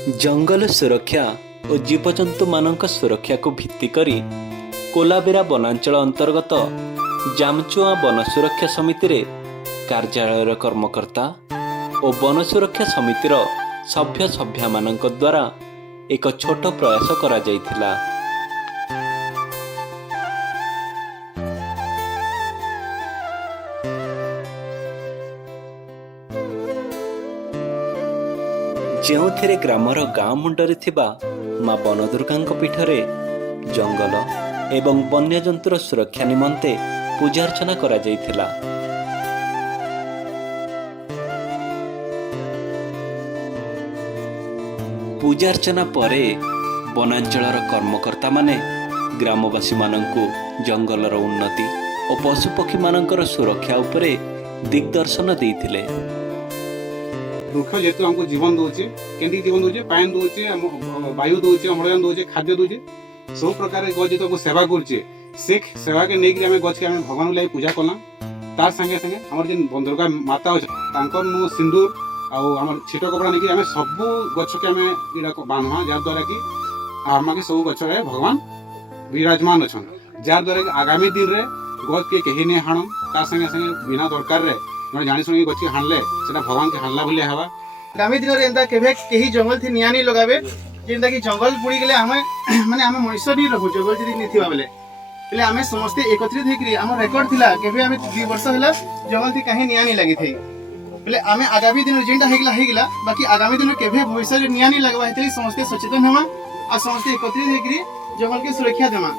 जंगल सुरक्षा और जीवजंतु मानक सुरक्षा को भित्ति करी कोलाबिरा वनांचल अंतर्गत जामचुआ वन सुरक्षा समिति रे कार्यालय कर्मकर्ता और वन सुरक्षा समितिर सभ्य सभ्या मानक द्वारा एक छोट प्रयास करा जायथिला। ଯେଉଁଥିରେ ଗ୍ରାମର ଗାଁ ମୁଣ୍ଡରେ ଥିବା ମା ବନଦୁର୍ଗାଙ୍କ ପୀଠରେ ଜଙ୍ଗଲ ଏବଂ ବନ୍ୟଜନ୍ତୁର ସୁରକ୍ଷା ନିମନ୍ତେ ପୂଜାର୍ଚ୍ଚନା କରାଯାଇଥିଲା। ପୂଜାର୍ଚ୍ଚନା ପରେ ବନାଞ୍ଚଳର କର୍ମକର୍ତ୍ତାମାନେ ଗ୍ରାମବାସୀମାନଙ୍କୁ ଜଙ୍ଗଲର ଉନ୍ନତି ଓ ପଶୁପକ୍ଷୀମାନଙ୍କର ସୁରକ୍ଷା ଉପରେ ଦିଗ୍ଦର୍ଶନ ଦେଇଥିଲେ। वृक्ष जेतु हमको जीवन दूचे केंदी जीवन दूचे पानी दूचे वायु दूचे अम्लजान दूचे खाद्य दूचे सब प्रकार गछ जेतु सेवा करछे से सेवा के नेक हमें गछ के हमें भगवान लाई पूजा करना तार संगे संगे हमर जिन बंदरगा माता अछि तांकर नु सिंदूर आ हमर छिटो कपड़ा नेकी हमें सब गछ के हमें इडा को बांधवा जार द्वारा कि आमा के सब गछ रे भगवान विराजमान अछन जार द्वारा कि आगामी दिन रे गछ के केही ने हाणन तार संगे संगे बिना दरकार रे मैं जानी सुनी गछि हानले सेटा भगवान के हानला भलिया हवा आगामी दिन रे एंता केभे केही जंगल थी नियानी लगाबे जेंता कि जंगल पुड़ी गेले हमें माने हमें मनुष्य नहीं रहू जंगल जदी निथिबा बेले पहले हमें समस्त एकत्रित हेकरी हमर रेकॉर्ड थिला केभे हमें 2 वर्ष होला जंगल थी काहे नियानी लागि थई पहले हमें आगामी दिन जेंटा हेगला बाकी आगामी दिन केभे भविष्य रे नियानी लगबा हेतली समस्त सचेतन हमा आ समस्त एकत्रित हेकरी जंगल के सुरक्षा देमा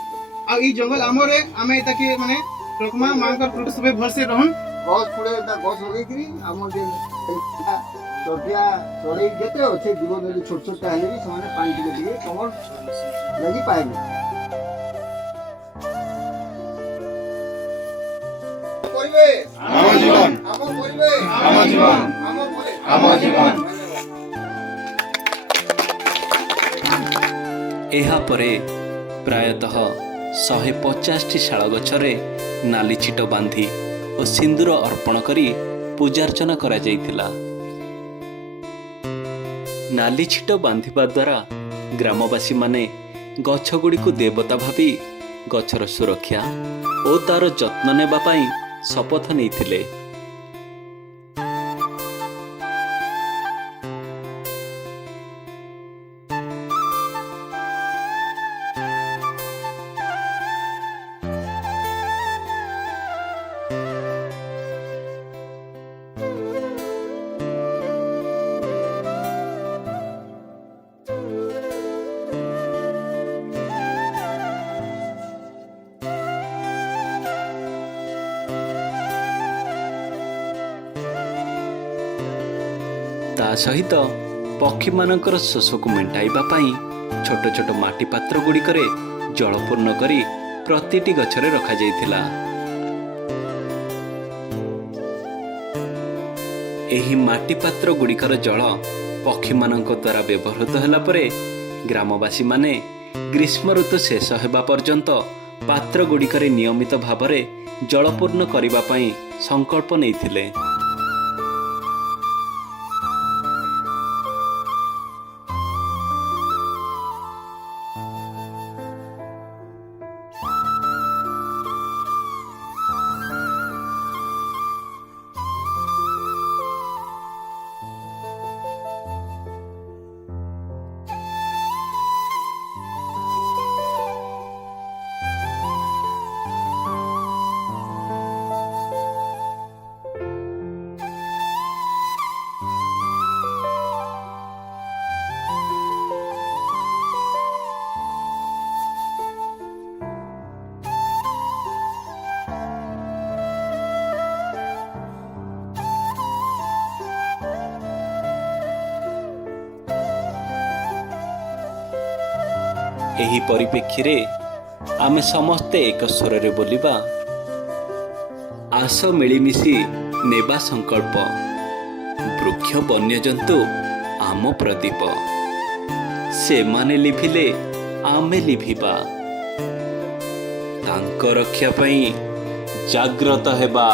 आ ई जंगल हमरे हमें ताके माने रकमा मांकर प्रोट सबे भर से रहन गछ पुड़े गछ लगे आम चटिया चढ़ई जेते अच्छे जीवन छोट छोट हेल्ले भी से पानी टे कमल लगी पाएंगे ଏହା ପରେ ପ୍ରାୟତଃ 150ଟି ଶାଳ ଗଛରେ ନାଲି ଛିଟ ବାନ୍ଧି ଓ ସିନ୍ଦୁର ଅର୍ପଣ କରି ପୂଜାର୍ଚ୍ଚନା କରାଯାଇଥିଲା। ନାଲି ଛିଟ ବାନ୍ଧିବା ଦ୍ୱାରା ଗ୍ରାମବାସୀମାନେ ଗଛଗୁଡ଼ିକୁ ଦେବତା ଭାବି ଗଛର ସୁରକ୍ଷା ଓ ତାର ଯତ୍ନ ନେବା ପାଇଁ ଶପଥ ନେଇଥିଲେ। ତା ସହିତ ପକ୍ଷୀମାନଙ୍କର ଶୋଷକୁ ମେଣ୍ଟାଇବା ପାଇଁ ଛୋଟ ଛୋଟ ମାଟି ପାତ୍ର ଗୁଡ଼ିକରେ ଜଳ ପୂର୍ଣ୍ଣ କରି ପ୍ରତିଟି ଗଛରେ ରଖାଯାଇଥିଲା। ଏହି ମାଟି ପାତ୍ର ଗୁଡ଼ିକର ଜଳ ପକ୍ଷୀମାନଙ୍କ ଦ୍ୱାରା ବ୍ୟବହୃତ ହେଲା ପରେ ଗ୍ରାମବାସୀମାନେ ଗ୍ରୀଷ୍ମ ଋତୁ ଶେଷ ହେବା ପର୍ଯ୍ୟନ୍ତ ପାତ୍ର ଗୁଡ଼ିକରେ ନିୟମିତ ଭାବରେ ଜଳ ପୂର୍ଣ୍ଣ କରିବା ପାଇଁ ସଂକଳ୍ପ ନେଇଥିଲେ। ଏହି ପରିପ୍ରେକ୍ଷୀରେ ଆମେ ସମସ୍ତେ ଏକ ସ୍ୱରରେ ବୋଲିବା, ଆସ ମିଳିମିଶି ନେବା ସଂକଳ୍ପ, ବୃକ୍ଷ ବନ୍ୟଜନ୍ତୁ ଆମ ପ୍ରଦୀପ, ସେମାନେ ଲିଭିଲେ ଆମେ ଲିଭିବା, ତାଙ୍କ ରକ୍ଷା ପାଇଁ ଜାଗ୍ରତ ହେବା।